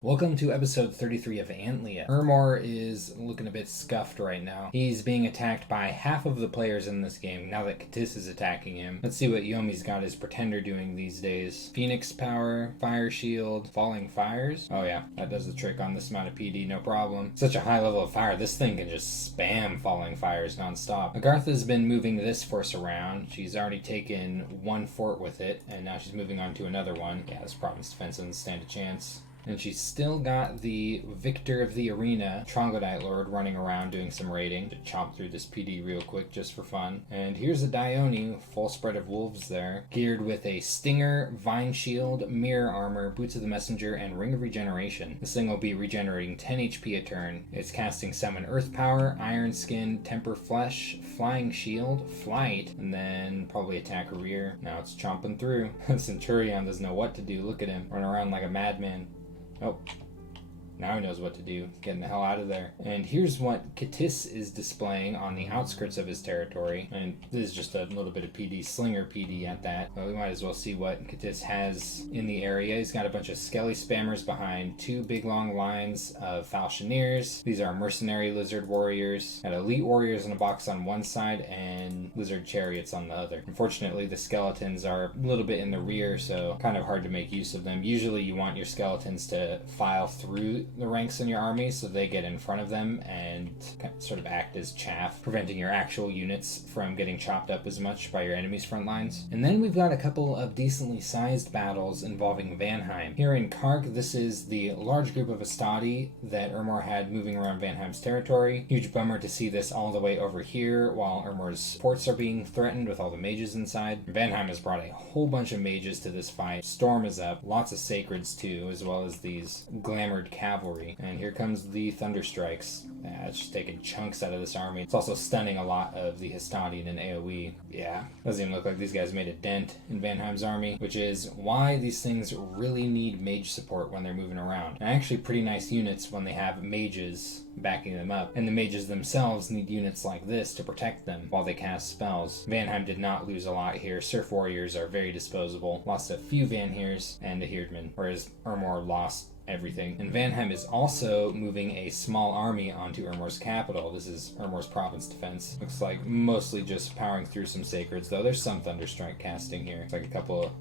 Welcome to episode 33 of Antlia. Ermor is looking a bit scuffed right now. He's being attacked by half of the players in this game now that Katis is attacking him. Let's see what Yomi's got his pretender doing these days. Phoenix power, fire shield, falling fires. Oh yeah, that does the trick on this amount of PD, no problem. Such a high level of fire, this thing can just spam falling fires nonstop. Agartha's been moving this force around. She's already taken one fort with it, and now she's moving on to another one. Yeah, this province defense doesn't stand a chance. And she's still got the Victor of the Arena, Troglodyte Lord, running around doing some raiding to chomp through this PD real quick just for fun. And here's a Dione, full spread of wolves there, geared with a Stinger, Vine Shield, Mirror Armor, Boots of the Messenger, and Ring of Regeneration. This thing will be regenerating 10 HP a turn. It's casting Summon Earth Power, Iron Skin, Temper Flesh, Flying Shield, Flight, and then probably attack rear. Now it's chomping through. Centurion doesn't know what to do. Look at him, running around like a madman. Oh, now he knows what to do. Getting the hell out of there. And here's what Katis is displaying on the outskirts of his territory. And this is just a little bit of PD, Slinger PD at that. But we might as well see what Katis has in the area. He's got a bunch of Skelly spammers behind two big long lines of Falchineers. These are mercenary lizard warriors. Got elite warriors in a box on one side and lizard chariots on the other. Unfortunately, the skeletons are a little bit in the rear, so kind of hard to make use of them. Usually you want your skeletons to file through the ranks in your army so they get in front of them and sort of act as chaff, preventing your actual units from getting chopped up as much by your enemy's front lines. And then we've got a couple of decently sized battles involving Vanheim. Here in Kark, this is the large group of Astadi that Ermor had moving around Vanheim's territory. Huge bummer to see this all the way over here while Ermor's ports are being threatened with all the mages inside. Vanheim has brought a whole bunch of mages to this fight. Storm is up, lots of sacreds too, as well as these glamored cavalry. And here comes the Thunder Strikes. It's just taking chunks out of this army. It's also stunning a lot of the Histadian and AoE. Yeah, doesn't even look like these guys made a dent in Vanheim's army, which is why these things really need mage support when they're moving around. And actually pretty nice units when they have mages backing them up. And the mages themselves need units like this to protect them while they cast spells. Vanheim did not lose a lot here. Surf Warriors are very disposable. Lost a few Vanheers and a Heerdman, whereas Ermor lost everything. And Vanheim is also moving a small army onto Ermor's capital. This is Ermor's province defense. Looks like mostly just powering through some sacreds, though there's some Thunderstrike casting here. It's like a couple of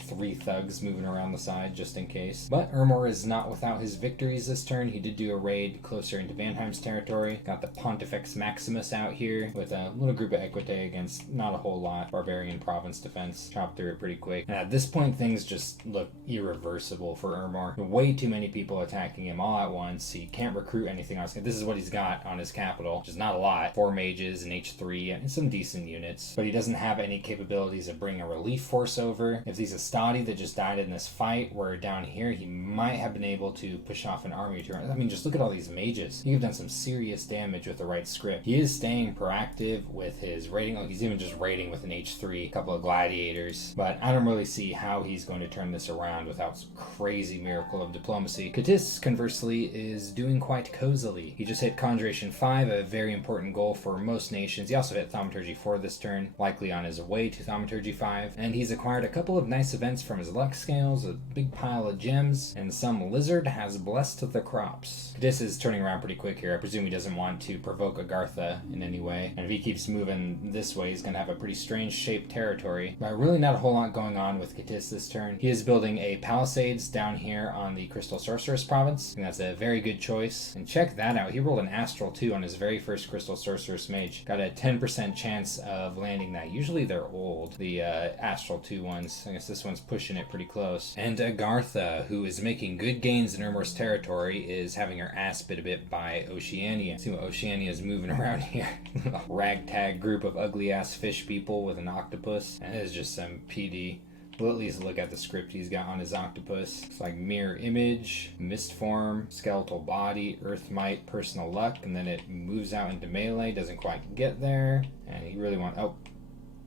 3 thugs moving around the side just in case. But Ermor is not without his victories this turn. He did do a raid closer into Vanheim's territory. Got the Pontifex Maximus out here with a little group of Equite against not a whole lot. Barbarian province defense. Chopped through it pretty quick. And at this point things just look irreversible for Ermor. Way too many people attacking him all at once. He can't recruit anything else. This is what he's got on his capital, which is not a lot. 4 mages and H3 and some decent units. But he doesn't have any capabilities of bringing a relief force over. If these Astadi that just died in this fight were down here, he might have been able to push off an army turn. I mean, just look at all these mages. He could have done some serious damage with the right script. He is staying proactive with his raiding. Oh, he's even just raiding with an H3, a couple of gladiators. But I don't really see how he's going to turn this around without some crazy miracle of diplomacy. Katis, conversely, is doing quite cozily. He just hit Conjuration 5, a very important goal for most nations. He also hit Thaumaturgy 4 this turn, likely on his way to Thaumaturgy 5. And he's acquired a couple of nice events from his luck scales, a big pile of gems, and some lizard has blessed the crops. Katis is turning around pretty quick here. I presume he doesn't want to provoke Agartha in any way. And if he keeps moving this way, he's going to have a pretty strange shaped territory. But really not a whole lot going on with Katis this turn. He is building a palisades down here on the Crystal Sorceress province, and that's a very good choice. And check that out. He rolled an Astral 2 on his very first Crystal Sorceress mage. Got a 10% chance of landing that. Usually they're old, the Astral 2 ones. I guess this one's pushing it pretty close. And Agartha, who is making good gains in Ermor's territory, is having her ass bit a bit by Oceania. See what Oceania is moving around here. A ragtag group of ugly ass fish people with an octopus. That is just some PD. We'll at least look at the script he's got on his octopus. It's like Mirror Image, Mist Form, Skeletal Body, Earth Might, Personal Luck, and then it moves out into melee, doesn't quite get there, and he really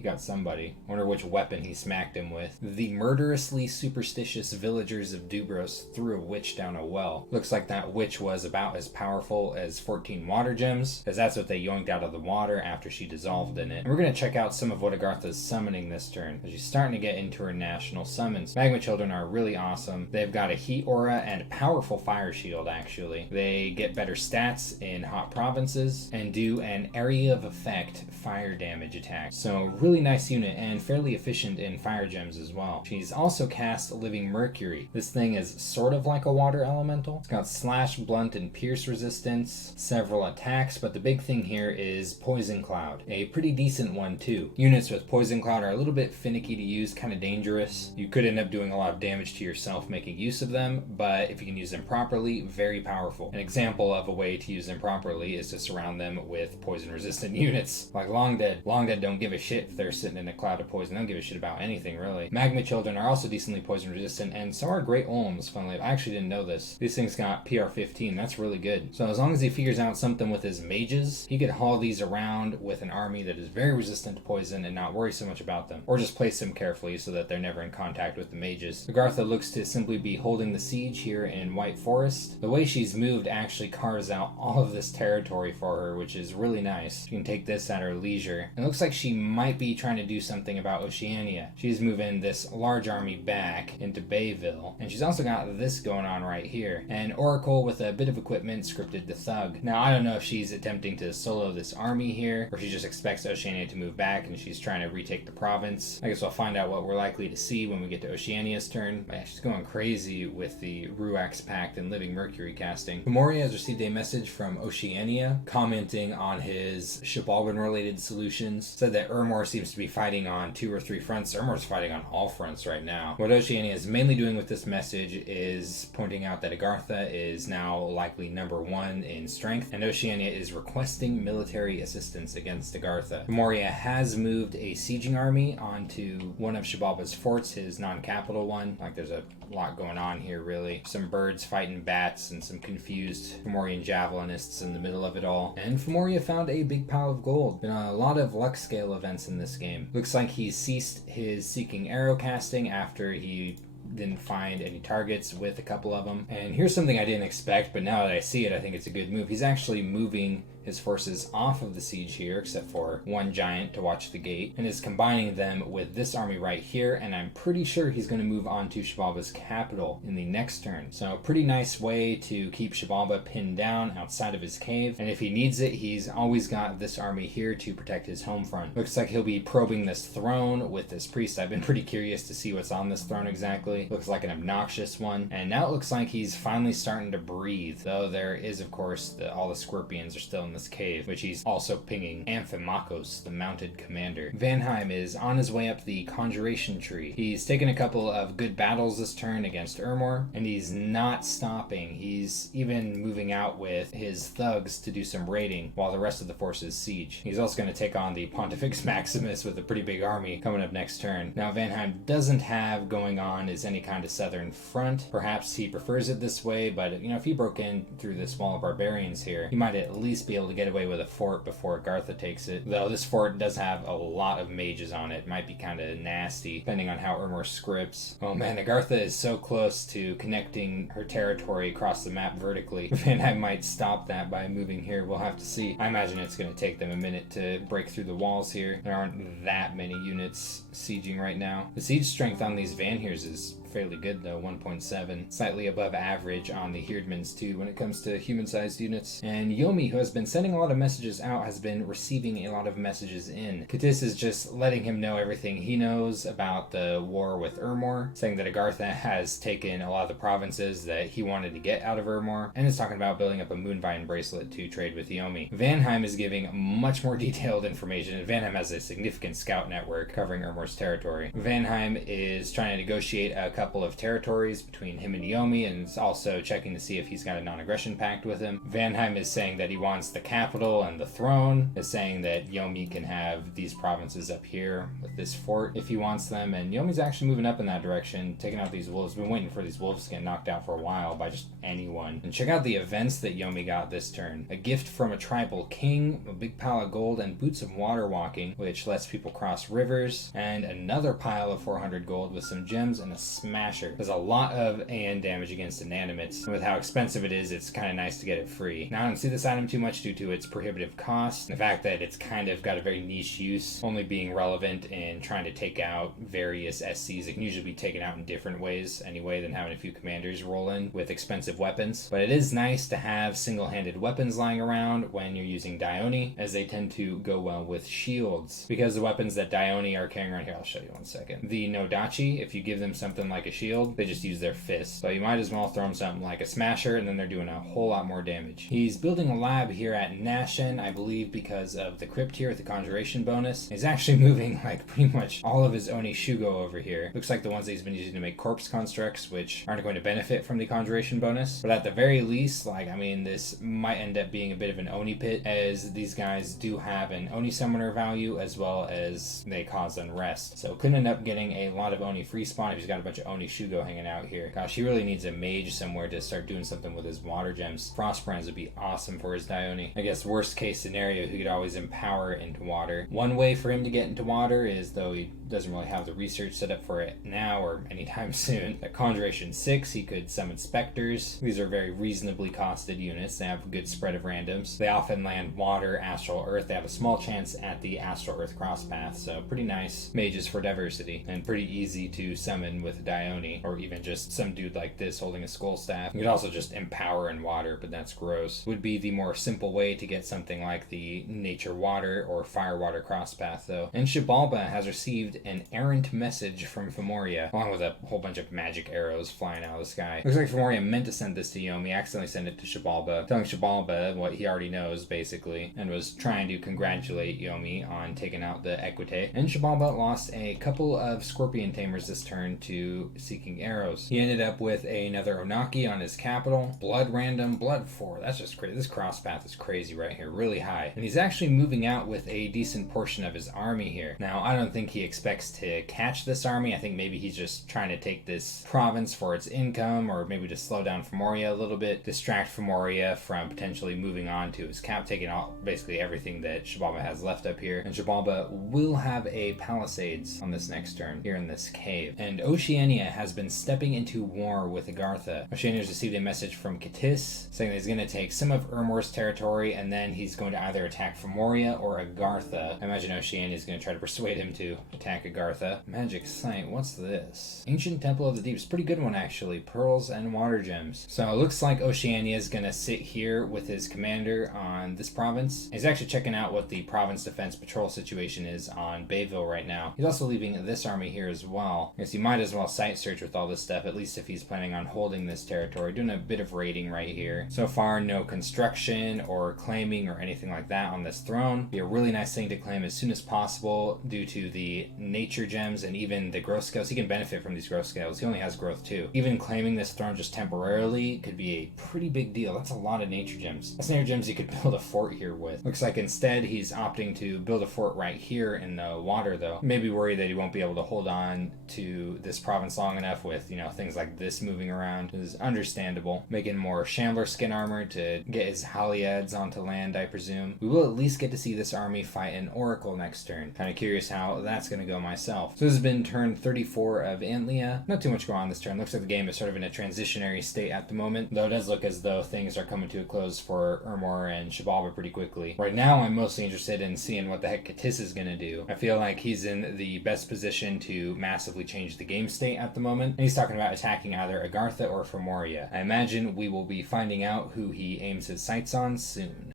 he got somebody. Wonder which weapon he smacked him with. The murderously superstitious villagers of Dubros threw a witch down a well. Looks like that witch was about as powerful as 14 water gems, because that's what they yoinked out of the water after she dissolved in it. And we're going to check out some of what Agartha's summoning this turn, as she's starting to get into her national summons. Magma Children are really awesome. They've got a heat aura and a powerful fire shield, actually. They get better stats in hot provinces and do an area of effect fire damage attack. So really nice unit and fairly efficient in fire gems as well. She's also cast Living Mercury. This thing is sort of like a water elemental. It's got slash, blunt, and pierce resistance, several attacks, but the big thing here is Poison Cloud. A pretty decent one too. Units with Poison Cloud are a little bit finicky to use, kind of dangerous. You could end up doing a lot of damage to yourself making use of them, but if you can use them properly, very powerful. An example of a way to use them properly is to surround them with poison resistant units. Like Long Dead. Long Dead don't give a shit if they're sitting in a cloud of poison. They don't give a shit about anything, really. Magma Children are also decently poison resistant, and so are Great Olms, funnily. I actually didn't know this. These things got PR 15. That's really good. So as long as he figures out something with his mages, he could haul these around with an army that is very resistant to poison and not worry so much about them. Or just place them carefully so that they're never in contact with the mages. Agartha looks to simply be holding the siege here in White Forest. The way she's moved actually carves out all of this territory for her, which is really nice. She can take this at her leisure. It looks like she might be trying to do something about Oceania. She's moving this large army back into Bayville, and she's also got this going on right here. An Oracle with a bit of equipment scripted to Thug. Now, I don't know if she's attempting to solo this army here, or she just expects Oceania to move back and she's trying to retake the province. I guess we'll find out what we're likely to see when we get to Oceania's turn. Man, she's going crazy with the Ruax Pact and Living Mercury casting. Formoria has received a message from Oceania commenting on his Shibalban-related solutions. Said that Ermor seems to be fighting on 2 or 3 fronts. Ermor's fighting on all fronts right now. What Oceania is mainly doing with this message is pointing out that Agartha is now likely number 1 in strength, and Oceania is requesting military assistance against Agartha. Formoria has moved a sieging army onto one of Shibalba's forts, his non-capital one. Like, there's a lot going on here, really. Some birds fighting bats and some confused Fomorian javelinists in the middle of it all. And Formoria found a big pile of gold. Been a lot of luck scale events in this game. Looks like he ceased his seeking arrow casting after he didn't find any targets with a couple of them. And here's something I didn't expect, but now that I see it, I think it's a good move. He's actually moving his forces off of the siege here, except for one giant to watch the gate, and is combining them with this army right here, and I'm pretty sure he's going to move on to Shibalba's capital in the next turn. So a pretty nice way to keep Shibalba pinned down outside of his cave, and if he needs it, he's always got this army here to protect his home front. Looks like he'll be probing this throne with this priest. I've been pretty curious to see what's on this throne exactly. Looks like an obnoxious one, and now it looks like he's finally starting to breathe, though there is, of course, all the scorpions are still in this cave, which he's also pinging Amphimachos, the mounted commander. Vanheim is on his way up the conjuration tree. He's taken a couple of good battles this turn against Ermor, and he's not stopping. He's even moving out with his thugs to do some raiding while the rest of the forces siege. He's also going to take on the Pontifex Maximus with a pretty big army coming up next turn. Now, Vanheim doesn't have going on is any kind of southern front. Perhaps he prefers it this way, but if he broke in through this wall of barbarians here, he might at least be able to get away with a fort before Agartha takes it. Though this fort does have a lot of mages on it. Might be kind of nasty, depending on how Ermor scripts. Oh man, Agartha is so close to connecting her territory across the map vertically. And I might stop that by moving here. We'll have to see. I imagine it's going to take them a minute to break through the walls here. There aren't that many units sieging right now. The siege strength on these Vanheers is fairly good though, 1.7, slightly above average on the Heerdmans too when it comes to human-sized units. And Yomi, who has been sending a lot of messages out, has been receiving a lot of messages in. Katis is just letting him know everything he knows about the war with Ermor, saying that Agartha has taken a lot of the provinces that he wanted to get out of Ermor, and is talking about building up a Moonvine bracelet to trade with Yomi. Vanheim is giving much more detailed information, and Vanheim has a significant scout network covering Ermor's territory. Vanheim is trying to negotiate a couple of territories between him and Yomi, and is also checking to see if he's got a non-aggression pact with him. Vanheim is saying that he wants the capital and the throne, is saying that Yomi can have these provinces up here with this fort if he wants them, and Yomi's actually moving up in that direction, taking out these wolves. Been waiting for these wolves to get knocked out for a while by just anyone. And check out the events that Yomi got this turn. A gift from a tribal king, a big pile of gold, and boots of water walking, which lets people cross rivers, and another pile of 400 gold with some gems and a smasher. There's a lot of AN damage against inanimates, and with how expensive it is, it's kind of nice to get it free. Now I don't see this item too much due to its prohibitive cost, and the fact that it's kind of got a very niche use, only being relevant in trying to take out various SCs. It can usually be taken out in different ways anyway than having a few commanders roll in with expensive weapons. But it is nice to have single-handed weapons lying around when you're using Dione, as they tend to go well with shields. Because the weapons that Dione are carrying around here, I'll show you one second. The Nodachi, if you give them something like a shield, they just use their fists. So you might as well throw them something like a smasher, and then they're doing a whole lot more damage. He's building a lab here at Nashen, I believe because of the crypt here with the conjuration bonus. He's actually moving like pretty much all of his Oni Shugo over here. Looks like the ones that he's been using to make corpse constructs, which aren't going to benefit from the conjuration bonus. But at the very least, this might end up being a bit of an Oni pit, as these guys do have an Oni summoner value as well as they cause unrest. So could end up getting a lot of Oni free spawn if he's got a bunch of Oni Shugo hanging out here. Gosh, he really needs a mage somewhere to start doing something with his water gems. Frostbrands would be awesome for his Dione. I guess worst case scenario, he could always empower into water. One way for him to get into water is, though he doesn't really have the research set up for it now or anytime soon, at Conjuration 6 he could summon specters. These are very reasonably costed units. They have a good spread of randoms. They often land water, astral, earth. They have a small chance at the astral earth cross path, so pretty nice mages for diversity, and pretty easy to summon with Dione, or even just some dude like this holding a skull staff. You could also just empower in water, but that's gross. Would be the more simple way to get something like the nature water or fire water cross path though. And Xibalba has received an errant message from Formoria, along with a whole bunch of magic arrows flying out of the sky. Looks like Formoria meant to send this to Yomi, accidentally sent it to Xibalba, telling Xibalba what he already knows basically, and was trying to congratulate Yomi on taking out the Equite. And Xibalba lost a couple of Scorpion Tamers this turn to Seeking Arrows. He ended up with another Onaki on his capital. Blood random, blood 4. That's just crazy. This cross path is crazy right here, really high. And he's actually moving out with a decent portion of his army here. Now, I don't think he expects to catch this army. I think maybe he's just trying to take this province for its income, or maybe to slow down Formoria a little bit, distract Formoria from potentially moving on to his cap, taking out basically everything that Xibalba has left up here. And Xibalba will have a palisades on this next turn here in this cave. And Oceania has been stepping into war with Agartha. Oceania has received a message from Katis saying that he's going to take some of Ermor's territory, and then he's going to either attack Formoria or Agartha. I imagine Oceania is going to try to persuade him to attack Agartha. Magic site, what's this? Ancient Temple of the Deep. It's a pretty good one actually. Pearls and water gems. So it looks like Oceania is going to sit here with his commander on this province. He's actually checking out what the province defense patrol situation is on Bayville right now. He's also leaving this army here as well. I guess you might as well site search with all this stuff, at least if he's planning on holding this territory. Doing a bit of raiding right here. So far, no construction or claiming or anything like that on this throne. Be a really nice thing to claim as soon as possible due to the nature gems and even the growth scales. He can benefit from these growth scales. He only has growth 2. Even claiming this throne just temporarily could be a pretty big deal. That's a lot of nature gems. That's nature gems you could build a fort here with. Looks like instead he's opting to build a fort right here in the water though. Maybe worried that he won't be able to hold on to this province long enough with, things like this moving around. Is understandable. Making more Shambler skin armor to get his Haliads onto land, I presume. We will at least get to see this army fight an Oracle next turn. Kind of curious how that's going to go myself. So this has been turn 34 of Antlia. Not too much going on this turn. Looks like the game is sort of in a transitionary state at the moment, though it does look as though things are coming to a close for Ermor and Xibalba pretty quickly. Right now I'm mostly interested in seeing what the heck Katis is going to do. I feel like he's in the best position to massively change the game state at the moment, and he's talking about attacking either Agartha or Formoria. I imagine we will be finding out who he aims his sights on soon.